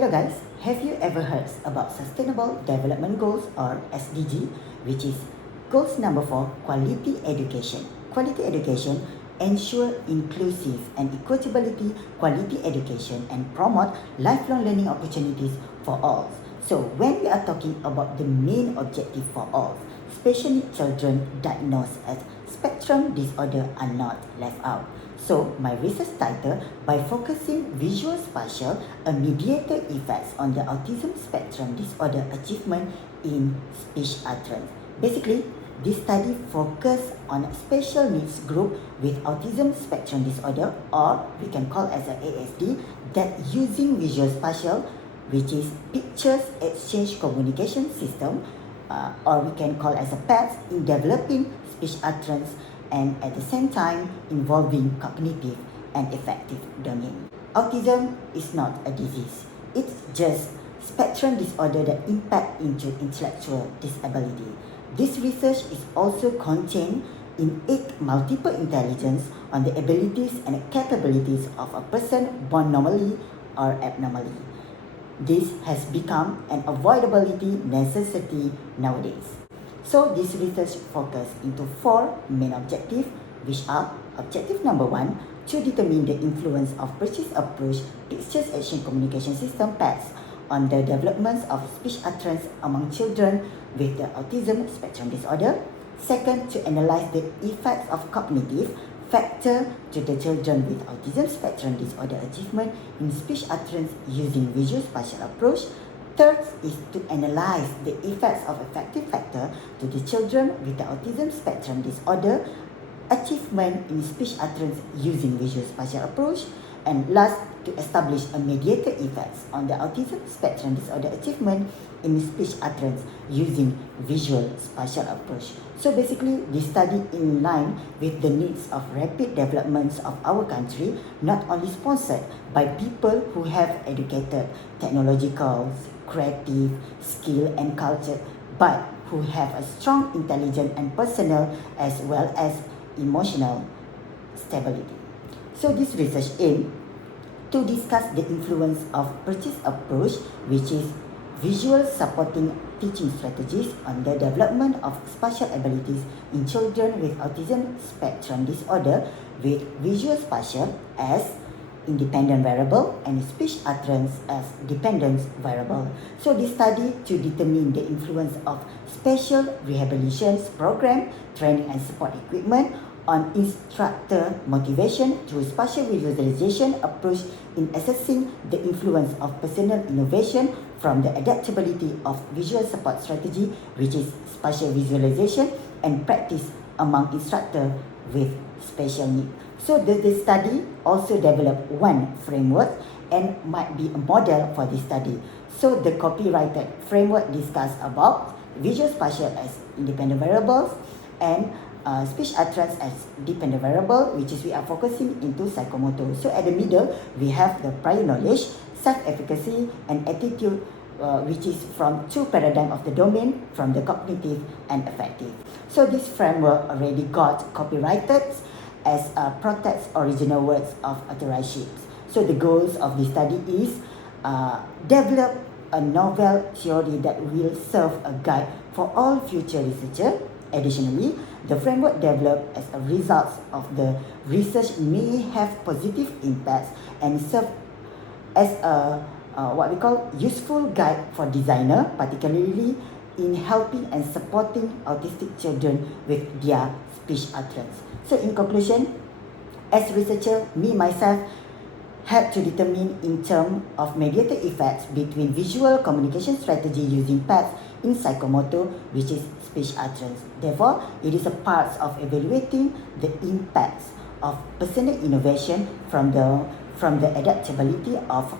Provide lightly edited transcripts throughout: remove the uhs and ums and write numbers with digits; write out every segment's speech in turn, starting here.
Hello guys, have you ever heard about Sustainable Development Goals or SDG, which is goals number 4, quality education. Quality education ensure inclusive and equitability quality education and promote lifelong learning opportunities for all. So when we are talking about the main objective for all, special needs children diagnosed as spectrum disorder are not left out. So, my research title, by focusing Visual-Spatial, a mediator effects on the autism spectrum disorder achievement in speech utterance. Basically, this study focus on special needs group with autism spectrum disorder, or we can call as a ASD, that using Visual-Spatial, which is Pictures Exchange Communication System, or we can call as a PETS, in developing speech utterance and at the same time involving cognitive and affective domain. Autism is not a disease. It's just spectrum disorder that impact into intellectual disability. This research is also contained in 8 multiple intelligence on the abilities and capabilities of a person born normally or abnormally. This has become an avoidability necessity nowadays. So this research focused into 4 main objectives, which are objective number 1, to determine the influence of purchase approach pictures exchange communication system PETS on the development of speech utterance among children with the autism spectrum disorder. Second, to analyze the effects of cognitive factor to the children with autism spectrum disorder achievement in speech utterance using Visual-Spatial approach. Third is to analyze the effects of affective factor to the children with the autism spectrum disorder achievement in speech utterance using Visual-Spatial approach. And last, to establish a mediator effects on the autism spectrum disorder achievement in speech utterance using Visual-Spatial approach. So basically, this study in line with the needs of rapid developments of our country, not only sponsored by people who have educated, technological, creative, skill and culture, but who have a strong intelligence and personal as well as emotional stability. So this research aimed to discuss the influence of purchase approach, which is visual supporting teaching strategies on the development of spatial abilities in children with autism spectrum disorder, with Visual-Spatial as independent variable and speech utterance as dependent variable. So this study to determine the influence of special rehabilitation program, training and support equipment on instructor motivation through spatial visualization approach in assessing the influence of personal innovation from the adaptability of visual support strategy, which is spatial visualization and practice among instructor with special need. So the study also developed one framework and might be a model for this study. So the copyrighted framework discussed about Visual-Spatial as independent variables and speech utterance as dependent variable, which is we are focusing into psychomotor. So at the middle, we have the prior knowledge, self-efficacy and attitude, which is from 2 paradigm of the domain, from the cognitive and affective. So this framework already got copyrighted as protects original words of authorized sheets. So the goals of this study is develop a novel theory that will serve a guide for all future researchers. Additionally, the framework developed as a result of the research may have positive impacts and serve as a what we call useful guide for designer, particularly in helping and supporting autistic children with their speech utterance. So in conclusion, as researcher, me myself had to determine in terms of mediator effects between visual communication strategy using PETS in psychomotor, which is speech utterance. Therefore, it is a part of evaluating the impacts of personal innovation from the adaptability of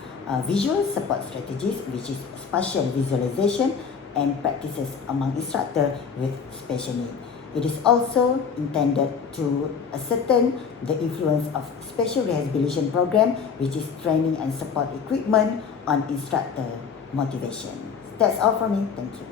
visual support strategies, which is spatial visualization and practices among instructors with special needs. It is also intended to ascertain the influence of special rehabilitation program, which is training and support equipment on instructor motivation. That's all from me. Thank you.